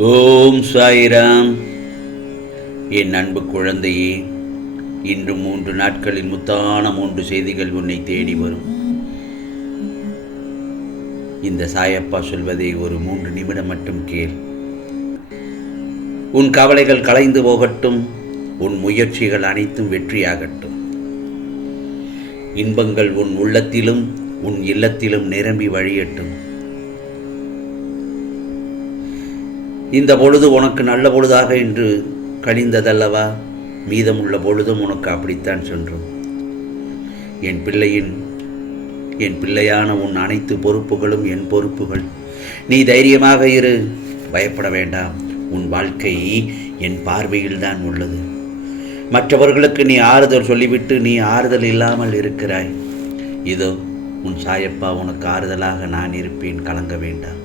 ஓம் சாய்ராம். என் அன்பு குழந்தையே இன்று மூன்று நாட்களில் முத்தான மூன்று செய்திகள் உன்னை தேடி வரும். இந்த சாயப்பா சொல்வதை ஒரு மூன்று நிமிடம் மட்டும் கேள். உன் கவலைகள் கலைந்து போகட்டும் உன் முயற்சிகள் அனைத்தும் வெற்றியாகட்டும். இன்பங்கள் உன் உள்ளத்திலும் உன் இல்லத்திலும் நிரம்பி வழியட்டும். இந்த பொழுது உனக்கு நல்ல பொழுதாக என்று கழிந்ததல்லவா மீதமுள்ள பொழுதும் உனக்கு அப்படித்தான் சென்றும். என் பிள்ளையின் என் பிள்ளையான உன் அனைத்து பொறுப்புகளும் என் பொறுப்புகள். நீ தைரியமாக இரு பயப்பட வேண்டாம். உன் வாழ்க்கை என் பார்வையில் தான் உள்ளது. மற்றவர்களுக்கு நீ ஆறுதல் சொல்லிவிட்டு நீ ஆறுதல் இல்லாமல் இருக்கிறாய். இதோ உன் சாயப்பா உனக்கு ஆறுதலாக நான் இருப்பேன் கலங்க வேண்டாம்.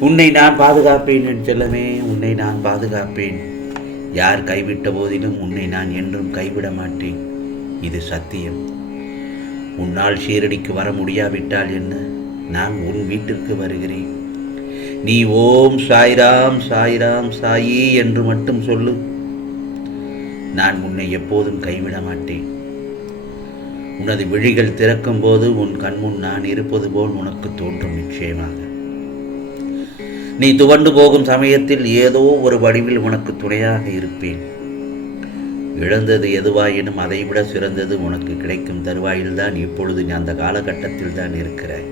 உன்னை நான் பாதுகாப்பேன் என் செல்லமே உன்னை நான் பாதுகாப்பேன். யார் கைவிட்ட போதிலும் உன்னை நான் என்றும் கைவிட மாட்டேன். இது சத்தியம். உன்னால் ஷீரடிக்கு வர முடியாவிட்டால் என்ன? நான் உன் வீட்டிற்கு வருகிறேன். நீ ஓம் சாய்ராம் சாய்ராம் சாயி என்று மட்டும் சொல்லு. நான் உன்னை எப்போதும் கைவிட மாட்டேன். உனது விழிகள் திறக்கும் போது உன் கண்முன் நான் இருப்பது போல் உனக்கு தோன்றும் நிச்சயமாக. நீ துவண்டு போகும் சமயத்தில் ஏதோ ஒரு வடிவில் உனக்கு துணையாக இருப்பேன். இழந்தது எதுவாயினும் அதைவிட சிறந்தது உனக்கு கிடைக்கும் தருவாயில்தான் இப்பொழுது நீ அந்த காலகட்டத்தில் தான் இருக்கிறாய்.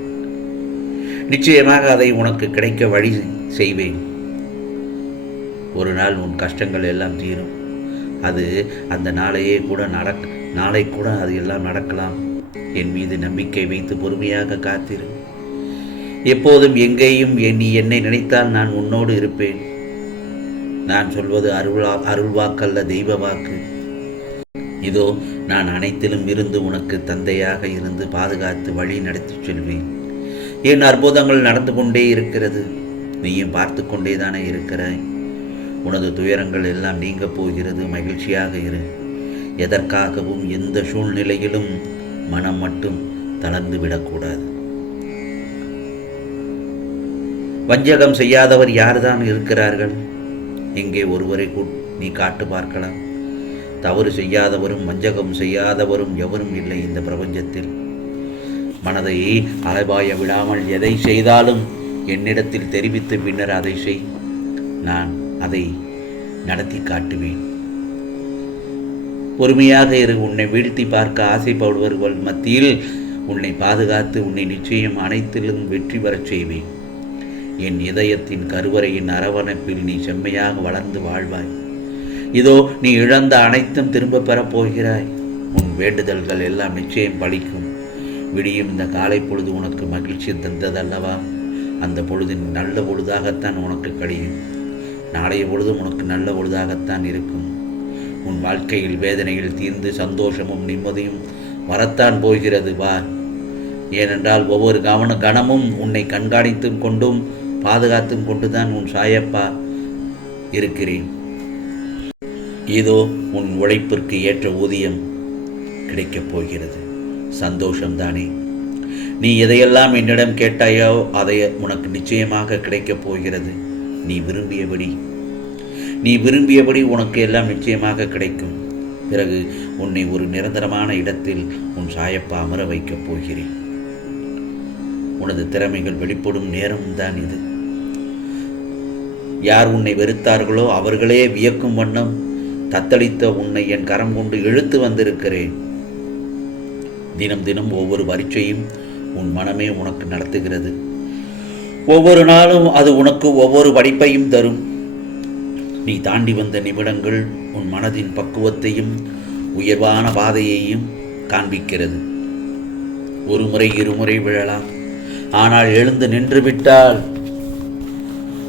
நிச்சயமாக அதை உனக்கு கிடைக்க வழி செய்வேன். ஒரு நாள் உன் கஷ்டங்கள் எல்லாம் தீரும். அது அந்த நாளையே கூட நடக் நாளை கூட அது எல்லாம் நடக்கலாம். என் மீது நம்பிக்கை வைத்து பொறுமையாக காத்திரு. எப்போதும் எங்கேயும் நீ என்னை நினைத்தால் நான் உன்னோடு இருப்பேன். நான் சொல்வது அருள்வா அருள்வாக்கல்ல தெய்வ வாக்கு. இதோ நான் அனைத்திலும் இருந்து உனக்கு தந்தையாக இருந்து பாதுகாத்து வழி நடத்தி செல்வேன். என் அற்புதங்கள் நடந்து கொண்டே இருக்கிறது. நீயும் பார்த்து கொண்டே தானே இருக்கிறாய். உனது துயரங்கள் எல்லாம் நீங்க போகிறது. மகிழ்ச்சியாக இரு. எதற்காகவும் எந்த சூழ்நிலையிலும் மனம் மட்டும் தளர்ந்து விடக்கூடாது. வஞ்சகம் செய்யாதவர் யார்தான் இருக்கிறார்கள்? எங்கே ஒருவரை நீ காட்டு பார்க்கலாம். தவறு செய்யாதவரும் வஞ்சகம் செய்யாதவரும் எவரும் இல்லை இந்த பிரபஞ்சத்தில். மனதை அலைபாய விடாமல் எதை செய்தாலும் என்னிடத்தில் தெரிவித்து பின்னர் அதை செய். நான் அதை நடத்தி காட்டுவேன். பொறுமையாக இரு உன்னை வீழ்த்தி பார்க்க ஆசைப்படுபவர்கள் மத்தியில் உன்னை பாதுகாத்து உன்னை நிச்சயம் அனைத்திலும் வெற்றி பெறச் செய்வேன். என் இதயத்தின் கருவறையின் அரவணைப்பில் நீ செம்மையாக வளர்ந்து வாழ்வாய். இதோ நீ இழந்த அனைத்தும் திரும்ப பெறப் போகிறாய். உன் வேண்டுதல்கள் எல்லாம் நிச்சயம் பலிக்கும். விடியும் இந்த காலை பொழுது உனக்கு மகிழ்ச்சி தந்ததல்லவா? அந்த பொழுது நல்ல பொழுதாகத்தான் உனக்கு கழியும். நாளைய பொழுதும் உனக்கு நல்ல பொழுதாகத்தான் இருக்கும். உன் வாழ்க்கையில் வேதனைகள் தீர்ந்து சந்தோஷமும் நிம்மதியும் வரத்தான் போகிறது. வா ஏனென்றால் ஒவ்வொரு கவன கணமும் உன்னை கண்காணித்தும் கொண்டும் பாதுகாத்தும் கொண்டுதான் உன் சாயப்பா இருக்கிறேன். இதோ உன் உழைப்பிற்கு ஏற்ற ஊதியம் கிடைக்கப் போகிறது. சந்தோஷம்தானே. நீ எதையெல்லாம் என்னிடம் கேட்டாயோ அதை உனக்கு நிச்சயமாக கிடைக்கப் போகிறது. நீ விரும்பியபடி. நீ விரும்பியபடி உனக்கு எல்லாம் நிச்சயமாக கிடைக்கும். பிறகு உன்னை ஒரு நிரந்தரமான இடத்தில் உன் சாயப்பா அமர வைக்கப் போகிறேன். உனது திறமைகள் வெளிப்படும் நேரம்தான் இது. யார் உன்னை வெறுத்தார்களோ அவர்களே வியக்கும் வண்ணம் தத்தளித்த உன்னை என் கரம் கொண்டு இழுத்து வந்திருக்கிறேன். தினம் தினம் ஒவ்வொரு பரீட்சையும் உன் மனமே உனக்கு நடத்துகிறது. ஒவ்வொரு நாளும் அது உனக்கு ஒவ்வொரு படிப்பையும் தரும். நீ தாண்டி வந்த நிமிடங்கள் உன் மனதின் பக்குவத்தையும் உயர்வான பாதையையும் காண்பிக்கிறது. ஒரு முறை இருமுறை விழலாம். ஆனால் எழுந்து நின்று விட்டால்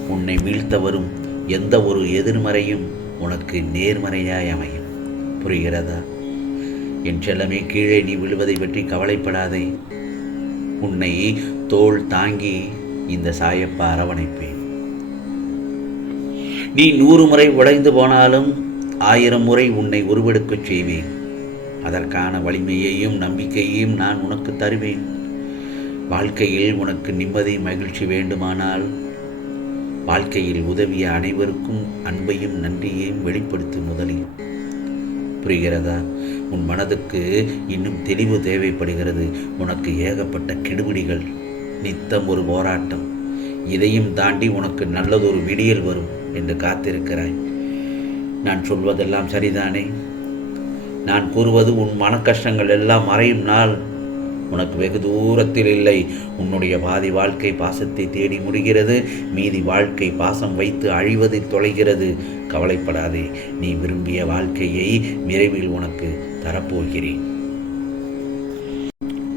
உன்னை வீழ்த்த வரும் எந்த ஒரு எதிர்மறையும் உனக்கு நேர்மறையாய் அமையும். புரிகிறதா? என் செல்லமே கீழே நீ விழுவதை பற்றி கவலைப்படாதே. உன்னை தோள் தாங்கி இந்த சாயப்பா அரவணைப்பேன். நீ நூறு முறை உடைந்து போனாலும் ஆயிரம் முறை உன்னை உருவெடுக்கச் செய்வேன். அதற்கான வலிமையையும் நம்பிக்கையையும் நான் உனக்கு தருவேன். வாழ்க்கையில் உனக்கு நிம்மதி மகிழ்ச்சி வேண்டுமானால் வாழ்க்கையில் உதவிய அனைவருக்கும் அன்பையும் நன்றியையும் வெளிப்படுத்து முதலில். புரிகிறதா? உன் மனதுக்கு இன்னும் தெளிவு தேவைப்படுகிறது. உனக்கு ஏகப்பட்ட கெடுபிடிகள் நித்தம் ஒரு போராட்டம். இதையும் தாண்டி உனக்கு நல்லதொரு விடியல் வரும் என்று காத்திருக்கிறாய். நான் சொல்வதெல்லாம் சரிதானே? நான் கூறுவது உன் மன கஷ்டங்கள் எல்லாம் மறையும் நாள் உனக்கு வெகு தூரத்தில் இல்லை. உன்னுடைய பாதி வாழ்க்கை பாசத்தை தேடி முடிகிறது. மீதி வாழ்க்கை பாசம் வைத்து அழிவதில் தொலைகிறது. கவலைப்படாதே நீ விரும்பிய வாழ்க்கையை விரைவில் உனக்கு தரப்போகிறேன்.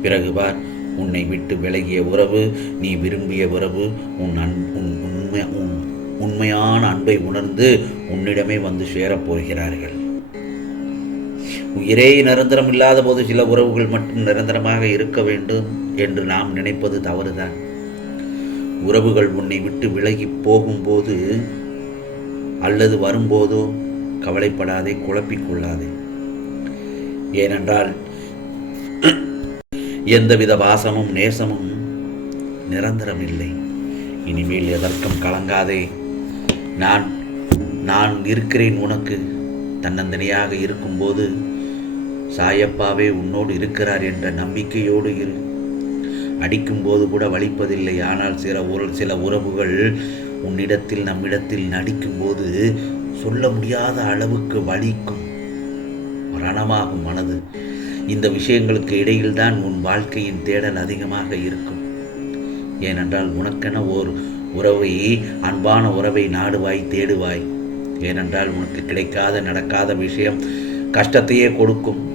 பிறகு பார் உன்னை விட்டு விலகிய உறவு நீ விரும்பிய உறவு உன் அன் உன் உண்மை உன் உண்மையான அன்பை உணர்ந்து உன்னிடமே வந்து சேரப்போகிறார்கள். உயிரே நிரந்தரம் இல்லாத போது சில உறவுகள் மட்டும் நிரந்தரமாக இருக்க வேண்டும் என்று நாம் நினைப்பது தவறுதான். உறவுகள் உன்னை விட்டு விலகி போகும்போது அல்லது வரும்போதோ கவலைப்படாதே குழப்பிக்கொள்ளாதே. ஏனென்றால் எந்தவித பாசமும் நேசமும் நிரந்தரம் இல்லை இனிமேல் எதற்கும் கலங்காதே. நான் நான் இருக்கிறேன் உனக்கு. தன்னந்தனியாக இருக்கும்போது சாயப்பாவே உன்னோடு இருக்கிறார் என்ற நம்பிக்கையோடு இரு. அடிக்கும்போது கூட வலிப்பதில்லை. ஆனால் சில உற சில உறவுகள் உன்னிடத்தில் நம்மிடத்தில் நடிக்கும்போது சொல்ல முடியாத அளவுக்கு வலிக்கும். ரணமாகும் மனது. இந்த விஷயங்களுக்கு இடையில்தான் உன் வாழ்க்கையின் தேடல் அதிகமாக இருக்கும். ஏனென்றால் உனக்கென ஓர் உறவை அன்பான உறவை நாடுவாய் தேடுவாய். ஏனென்றால் உனக்கு கிடைக்காத நடக்காத விஷயம் கஷ்டத்தையே கொடுக்கும்.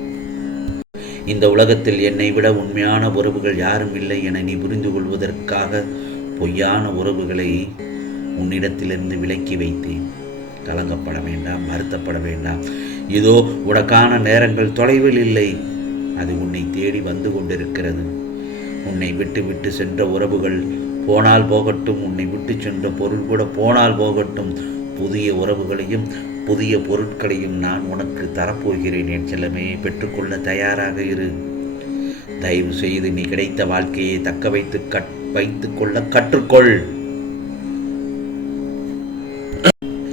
இந்த உலகத்தில் என்னை விட உண்மையான உறவுகள் யாரும் இல்லை என நீ புரிந்து கொள்வதற்காக பொய்யான உறவுகளை உன்னிடத்திலிருந்து விலக்கி வைத்தேன். கலங்கப்பட வேண்டாம் வருத்தப்பட வேண்டாம். இதோ உனக்கான நேரங்கள் தொலைவில் இல்லை. அது உன்னை தேடி வந்து கொண்டிருக்கிறது. உன்னை விட்டு விட்டு சென்ற உறவுகள் போனால் போகட்டும். உன்னை விட்டு சென்ற பொருள் கூட போனால் போகட்டும். புதிய உறவுகளையும் புதிய பொருட்களையும் நான் உனக்கு தரப்போகிறேன் என் செல்லமே பெற்றுக்கொள்ள தயாராக இரு. தயவு செய்து நீ கிடைத்த வாழ்க்கையை தக்க வைத்து கட் வைத்துக் கொள்ள கற்றுக்கொள்.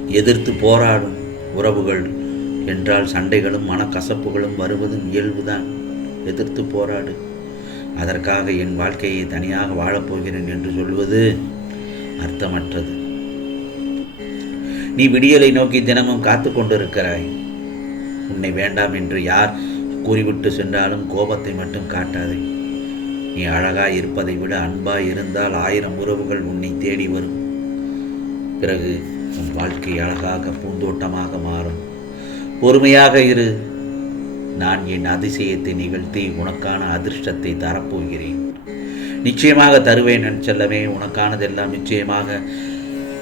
எதிர்த்து போராடும் உறவுகள் என்றால் சண்டைகளும் மனக்கசப்புகளும் வருவதும் இயல்புதான். எதிர்த்து போராடு. அதற்காக என் வாழ்க்கையை தனியாக வாழப்போகிறேன் என்று சொல்வது அர்த்தமற்றது. நீ விடியலை நோக்கி தினமும் காத்து கொண்டிருக்கிறாய். உன்னை வேண்டாம் என்று யார் கூறிவிட்டு சென்றாலும் கோபத்தை மட்டும் காட்டாதே. நீ அழகாய் இருப்பதை விட அன்பாய் இருந்தால் ஆயிரம் உறவுகள் உன்னை தேடி வரும். பிறகு உன் வாழ்க்கை அழகாக பூந்தோட்டமாக மாறும். பொறுமையாக இரு. நான் என் அதிசயத்தை நிகழ்த்தி உனக்கான அதிர்ஷ்டத்தை தரப்போகிறேன். நிச்சயமாக தருவேன் என் செல்லவே உனக்கானதெல்லாம் நிச்சயமாக